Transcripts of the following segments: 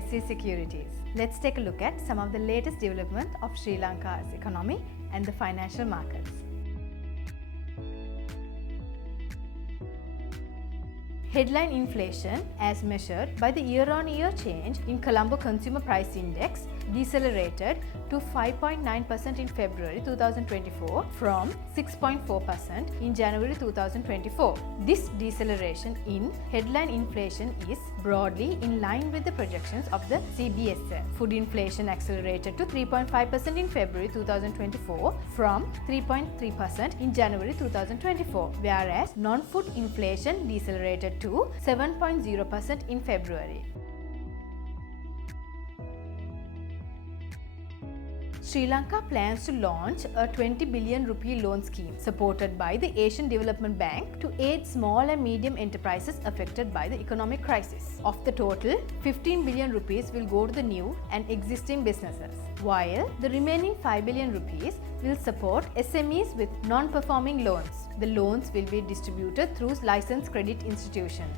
SC Securities. Let's take a look at some of the latest development of Sri Lanka's economy and the financial markets. Headline inflation, as measured by the year-on-year change in Colombo Consumer Price Index, decelerated to 5.9% in February 2024 from 6.4% in January 2024. This deceleration in headline inflation is broadly in line with the projections of the CBSL. Food inflation accelerated to 3.5% in February 2024 from 3.3% in January 2024, whereas non-food inflation decelerated to 7.0% in February. Sri Lanka plans to launch a 20 billion rupee loan scheme supported by the Asian Development Bank to aid small and medium enterprises affected by the economic crisis. Of the total, 15 billion rupees will go to the new and existing businesses, while the remaining 5 billion rupees will support SMEs with non-performing loans. The loans will be distributed through licensed credit institutions.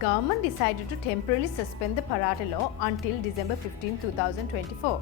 Government decided to temporarily suspend the Parate law until December 15, 2024.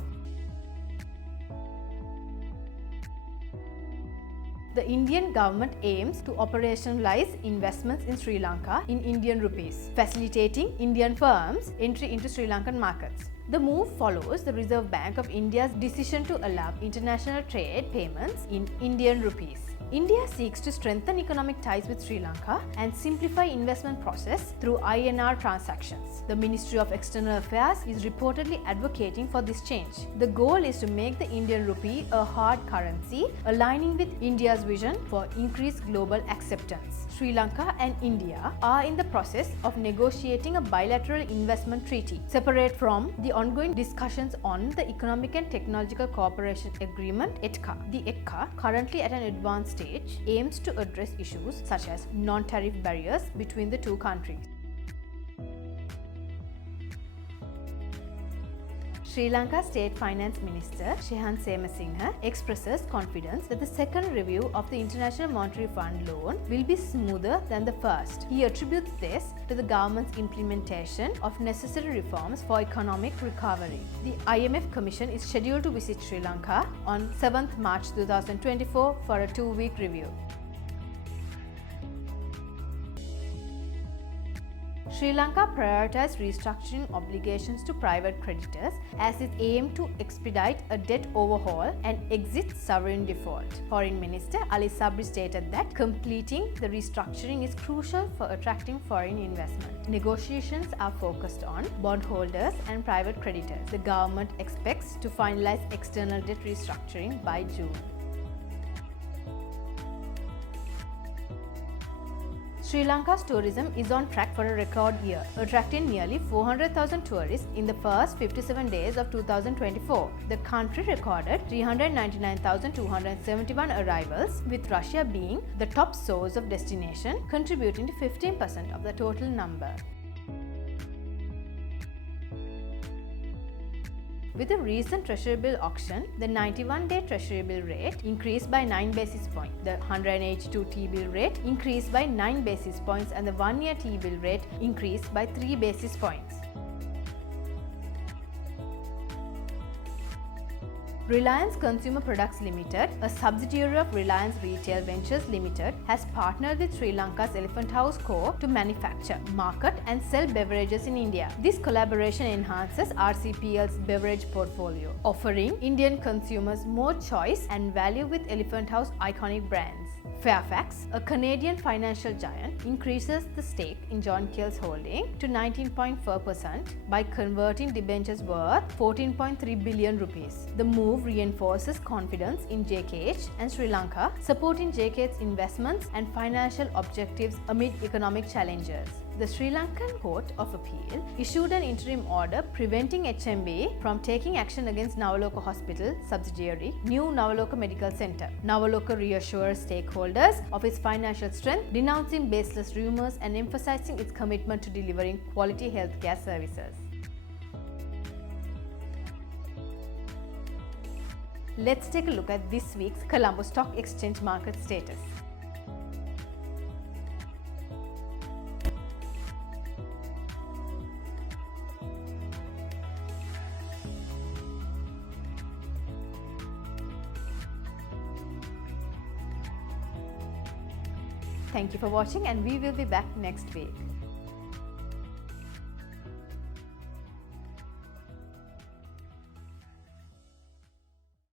The Indian government aims to operationalize investments in Sri Lanka in Indian rupees, facilitating Indian firms' entry into Sri Lankan markets. The move follows the Reserve Bank of India's decision to allow international trade payments in Indian rupees. India seeks to strengthen economic ties with Sri Lanka and simplify investment process through INR transactions. The Ministry of External Affairs is reportedly advocating for this change. The goal is to make the Indian rupee a hard currency, aligning with India's vision for increased global acceptance. Sri Lanka and India are in the process of negotiating a bilateral investment treaty, separate from the ongoing discussions on the Economic and Technological Cooperation Agreement (ETCA). The ETCA, currently at an advanced stage, aims to address issues such as non-tariff barriers between the two countries. Sri Lanka State Finance Minister Shehan Semasinghe expresses confidence that the second review of the International Monetary Fund loan will be smoother than the first. He attributes this to the government's implementation of necessary reforms for economic recovery. The IMF Commission is scheduled to visit Sri Lanka on 7th March 2024 for a 2-week review. Sri Lanka prioritized restructuring obligations to private creditors as it aimed to expedite a debt overhaul and exit sovereign default. Foreign Minister Ali Sabri stated that completing the restructuring is crucial for attracting foreign investment. Negotiations are focused on bondholders and private creditors. The government expects to finalize external debt restructuring by June. Sri Lanka's tourism is on track for a record year, attracting nearly 400,000 tourists in the first 57 days of 2024. The country recorded 399,271 arrivals, with Russia being the top source of destination, contributing to 15% of the total number. With the recent Treasury-bill auction, the 91-day Treasury-bill rate increased by 9 basis points, the 182 T-bill rate increased by 9 basis points, and the 1-year T-bill rate increased by 3 basis points. Reliance Consumer Products Limited, a subsidiary of Reliance Retail Ventures Limited, has partnered with Sri Lanka's Elephant House Co. to manufacture, market and sell beverages in India. This collaboration enhances RCPL's beverage portfolio, offering Indian consumers more choice and value with Elephant House iconic brands. Fairfax, a Canadian financial giant, increases the stake in John Kill's holding to 19.4% by converting debentures worth 14.3 billion rupees. The move reinforces confidence in JKH and Sri Lanka, supporting JKH's investments and financial objectives amid economic challenges. The Sri Lankan Court of Appeal issued an interim order preventing HMB from taking action against Navaloka Hospital subsidiary New Navaloka Medical Center. Navaloka reassures stakeholders of its financial strength, denouncing baseless rumors and emphasizing its commitment to delivering quality healthcare services. Let's take a look at this week's Colombo Stock Exchange market status. Thank you for watching, and we will be back next week.